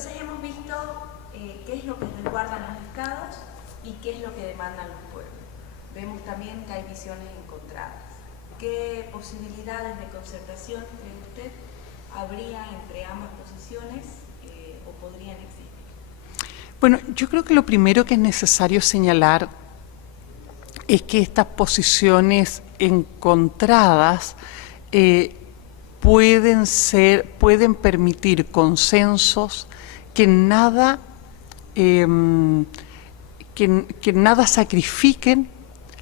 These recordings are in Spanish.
entonces hemos visto qué es lo que resguardan los estados y qué es lo que demandan los pueblos. Vemos también que hay visiones encontradas. ¿Qué posibilidades de concertación cree usted habría entre ambas posiciones o podrían existir? Bueno, yo creo que lo primero que es necesario señalar es que estas posiciones encontradas pueden permitir consensos que nada sacrifiquen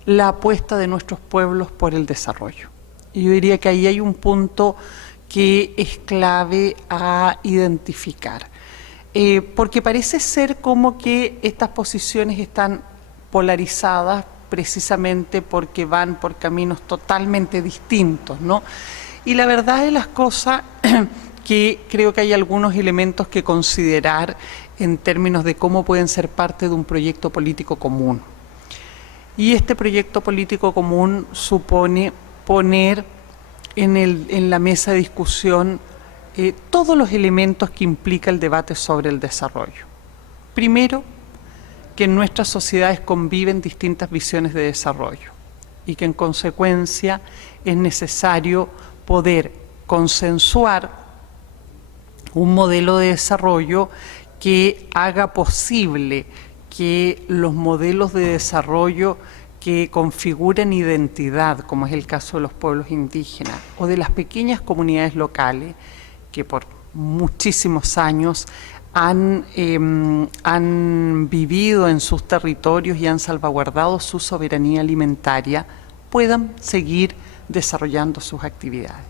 la apuesta de nuestros pueblos por el desarrollo. Y yo diría que ahí hay un punto que es clave a identificar, porque parece ser como que estas posiciones están polarizadas precisamente porque van por caminos totalmente distintos, ¿no? Y la verdad de las cosas que creo que hay algunos elementos que considerar en términos de cómo pueden ser parte de un proyecto político común. Y este proyecto político común supone poner en la mesa de discusión todos los elementos que implica el debate sobre el desarrollo. Primero, que en nuestras sociedades conviven distintas visiones de desarrollo y que en consecuencia es necesario poder consensuar un modelo de desarrollo que haga posible que los modelos de desarrollo que configuran identidad, como es el caso de los pueblos indígenas o de las pequeñas comunidades locales que por muchísimos años han vivido en sus territorios y han salvaguardado su soberanía alimentaria, puedan seguir desarrollando sus actividades.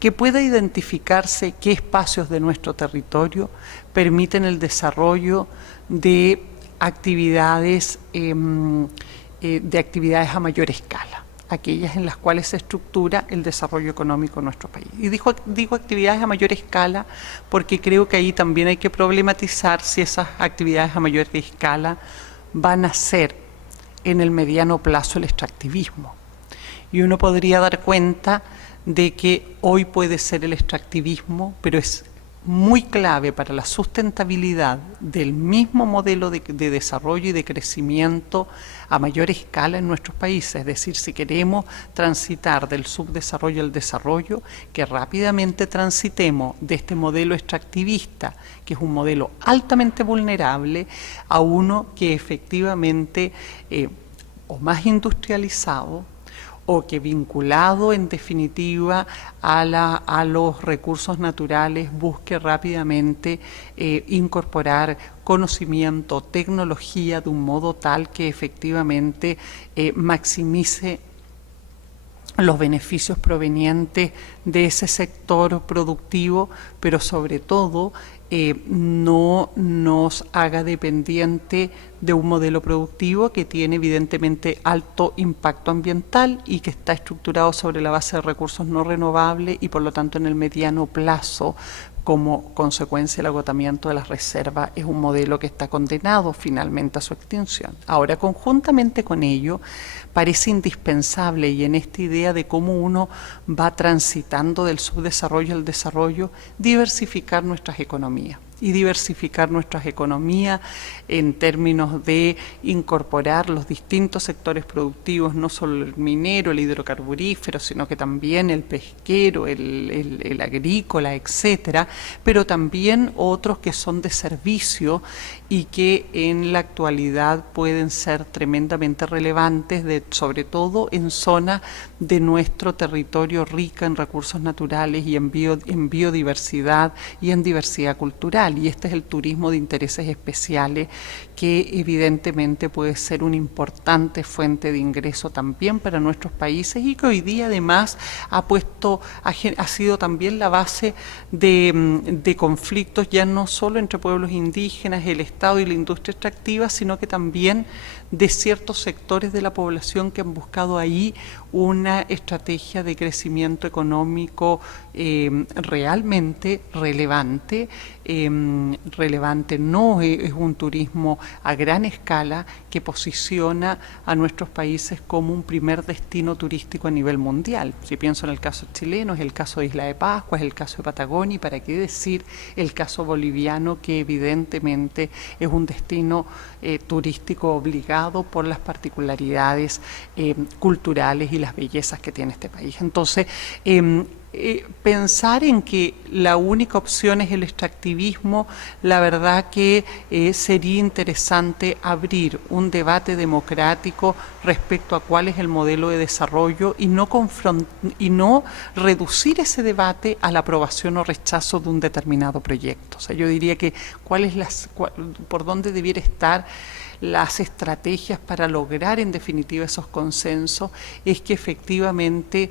Que pueda identificarse qué espacios de nuestro territorio permiten el desarrollo de actividades a mayor escala, aquellas en las cuales se estructura el desarrollo económico en nuestro país. Y digo actividades a mayor escala porque creo que ahí también hay que problematizar si esas actividades a mayor escala van a ser en el mediano plazo el extractivismo. Y uno podría dar cuenta de que hoy puede ser el extractivismo, pero es muy clave para la sustentabilidad del mismo modelo de desarrollo y de crecimiento a mayor escala en nuestros países. Es decir, si queremos transitar del subdesarrollo al desarrollo, que rápidamente transitemos de este modelo extractivista, que es un modelo altamente vulnerable, a uno que efectivamente o más industrializado, o que vinculado en definitiva a los recursos naturales busque rápidamente incorporar conocimiento, tecnología de un modo tal que efectivamente maximice los beneficios provenientes de ese sector productivo, pero sobre todo no nos haga dependiente de un modelo productivo que tiene evidentemente alto impacto ambiental y que está estructurado sobre la base de recursos no renovables y por lo tanto en el mediano plazo, como consecuencia del agotamiento de las reservas, es un modelo que está condenado finalmente a su extinción. Ahora, conjuntamente con ello, parece indispensable, y en esta idea de cómo uno va transitando del subdesarrollo al desarrollo, diversificar nuestras economías. Y diversificar nuestras economías en términos de incorporar los distintos sectores productivos, no solo el minero, el hidrocarburífero, sino que también el pesquero, el agrícola, etcétera, pero también otros que son de servicio y que en la actualidad pueden ser tremendamente relevantes, sobre todo en zonas de nuestro territorio rica en recursos naturales y en biodiversidad y en diversidad cultural. Y este es el turismo de intereses especiales, que evidentemente puede ser una importante fuente de ingreso también para nuestros países y que hoy día además ha sido también la base de conflictos ya no solo entre pueblos indígenas, el Estado y la industria extractiva, sino que también de ciertos sectores de la población que han buscado ahí una estrategia de crecimiento económico realmente relevante, relevante, no es un turismo a gran escala que posiciona a nuestros países como un primer destino turístico a nivel mundial. Si pienso en el caso chileno, es el caso de Isla de Pascua, es el caso de Patagonia, y para qué decir el caso boliviano, que evidentemente es un destino turístico obligado por las particularidades culturales y las bellezas que tiene este país. Entonces, pensar en que la única opción es el extractivismo, la verdad que sería interesante abrir un debate democrático respecto a cuál es el modelo de desarrollo y no reducir ese debate a la aprobación o rechazo de un determinado proyecto. O sea, yo diría que por dónde debiera estar las estrategias para lograr en definitiva esos consensos, es que efectivamente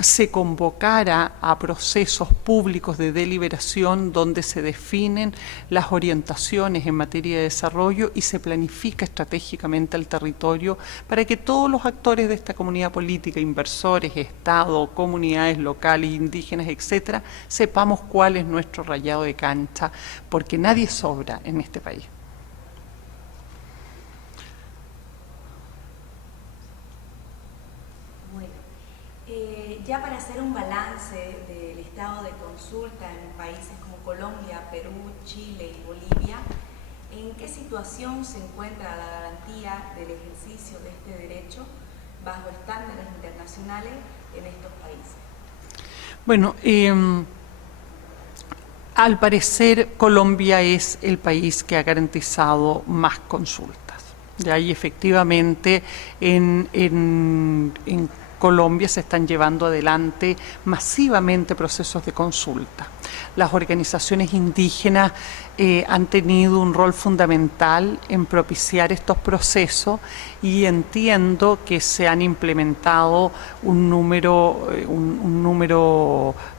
se convocara a procesos públicos de deliberación donde se definen las orientaciones en materia de desarrollo y se planifica estratégicamente el territorio para que todos los actores de esta comunidad política, inversores, Estado, comunidades locales, indígenas, etcétera, sepamos cuál es nuestro rayado de cancha, porque nadie sobra en este país. Ya para hacer un balance del estado de consulta en países como Colombia, Perú, Chile y Bolivia, ¿en qué situación se encuentra la garantía del ejercicio de este derecho bajo estándares internacionales en estos países? Bueno, al parecer Colombia es el país que ha garantizado más consultas. De ahí efectivamente en Colombia se están llevando adelante masivamente procesos de consulta. Las organizaciones indígenas han tenido un rol fundamental en propiciar estos procesos y entiendo que se han implementado un número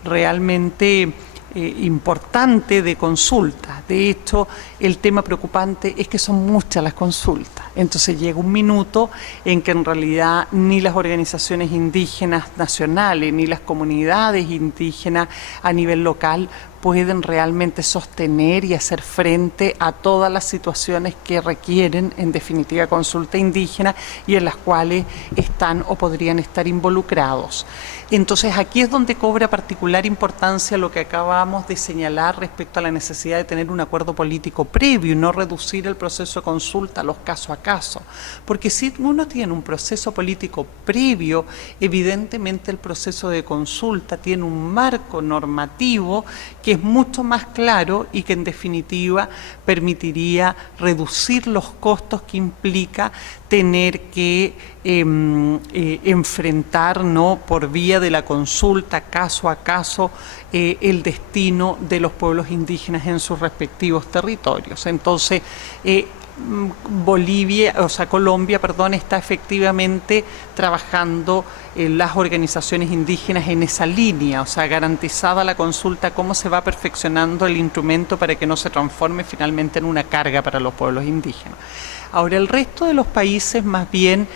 realmente importante de consultas. De hecho, el tema preocupante es que son muchas las consultas. Entonces llega un minuto en que en realidad ni las organizaciones indígenas nacionales ni las comunidades indígenas a nivel local pueden realmente sostener y hacer frente a todas las situaciones que requieren, en definitiva, consulta indígena y en las cuales están o podrían estar involucrados. Entonces, aquí es donde cobra particular importancia lo que acabamos de señalar respecto a la necesidad de tener un acuerdo político previo y no reducir el proceso de consulta a los caso a caso. Porque si uno tiene un proceso político previo, evidentemente el proceso de consulta tiene un marco normativo que es mucho más claro y que en definitiva permitiría reducir los costos que implica tener que enfrentar, ¿no?, por vía de la consulta, caso a caso, el destino de los pueblos indígenas en sus respectivos territorios. Entonces, Colombia, está efectivamente trabajando las organizaciones indígenas en esa línea, garantizada la consulta, cómo se va perfeccionando el instrumento para que no se transforme finalmente en una carga para los pueblos indígenas. Ahora, el resto de los países, más bien,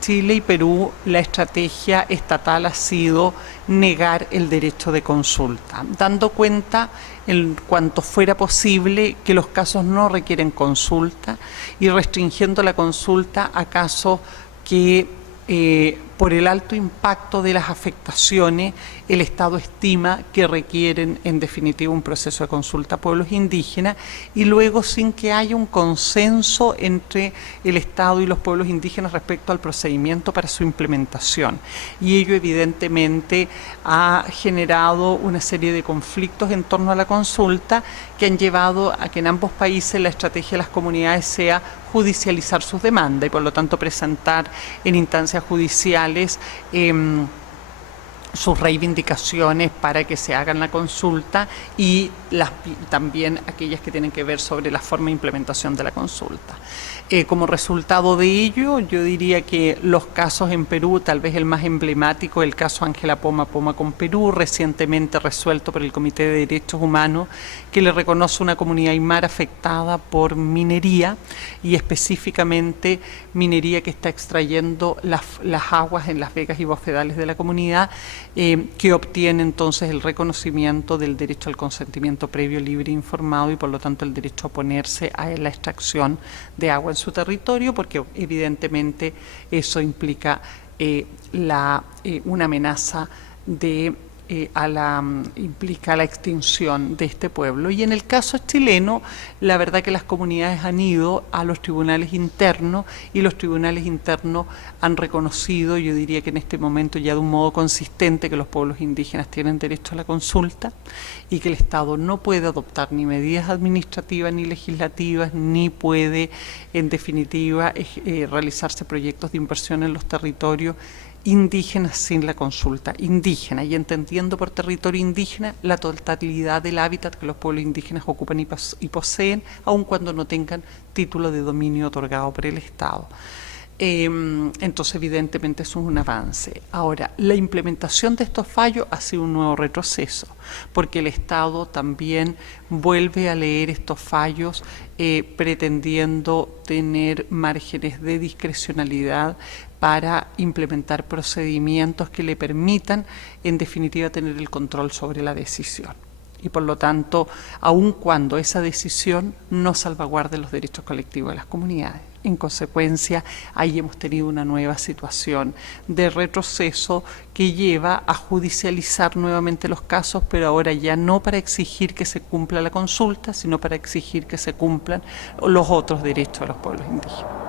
Chile y Perú, la estrategia estatal ha sido negar el derecho de consulta, dando cuenta en cuanto fuera posible que los casos no requieren consulta y restringiendo la consulta a casos que por el alto impacto de las afectaciones el Estado estima que requieren en definitiva un proceso de consulta a pueblos indígenas y luego sin que haya un consenso entre el Estado y los pueblos indígenas respecto al procedimiento para su implementación. Y ello evidentemente ha generado una serie de conflictos en torno a la consulta que han llevado a que en ambos países la estrategia de las comunidades sea judicializar sus demandas y por lo tanto presentar en instancias judiciales sus reivindicaciones para que se hagan la consulta y también aquellas que tienen que ver sobre la forma de implementación de la consulta. Como resultado de ello, yo diría que los casos en Perú, tal vez el más emblemático, el caso Ángela Poma con Perú, recientemente resuelto por el Comité de Derechos Humanos, que le reconoce una comunidad aymara afectada por minería y específicamente minería que está extrayendo las aguas en las vegas y bofedales de la comunidad que obtiene entonces el reconocimiento del derecho al consentimiento previo, libre e informado y por lo tanto el derecho a oponerse a la extracción de agua en su territorio, porque evidentemente eso implica una amenaza implica la extinción de este pueblo. Y en el caso chileno, la verdad que las comunidades han ido a los tribunales internos y los tribunales internos han reconocido, yo diría que en este momento ya de un modo consistente, que los pueblos indígenas tienen derecho a la consulta y que el Estado no puede adoptar ni medidas administrativas ni legislativas, ni puede, en definitiva, realizarse proyectos de inversión en los territorios indígenas sin la consulta indígena, y entendiendo por territorio indígena la totalidad del hábitat que los pueblos indígenas ocupan y poseen, aun cuando no tengan título de dominio otorgado por el Estado. Entonces evidentemente eso es un avance. Ahora, la implementación de estos fallos ha sido un nuevo retroceso, porque el Estado también vuelve a leer estos fallos pretendiendo tener márgenes de discrecionalidad para implementar procedimientos que le permitan, en definitiva, tener el control sobre la decisión. Y por lo tanto, aun cuando esa decisión no salvaguarde los derechos colectivos de las comunidades. En consecuencia, ahí hemos tenido una nueva situación de retroceso que lleva a judicializar nuevamente los casos, pero ahora ya no para exigir que se cumpla la consulta, sino para exigir que se cumplan los otros derechos de los pueblos indígenas.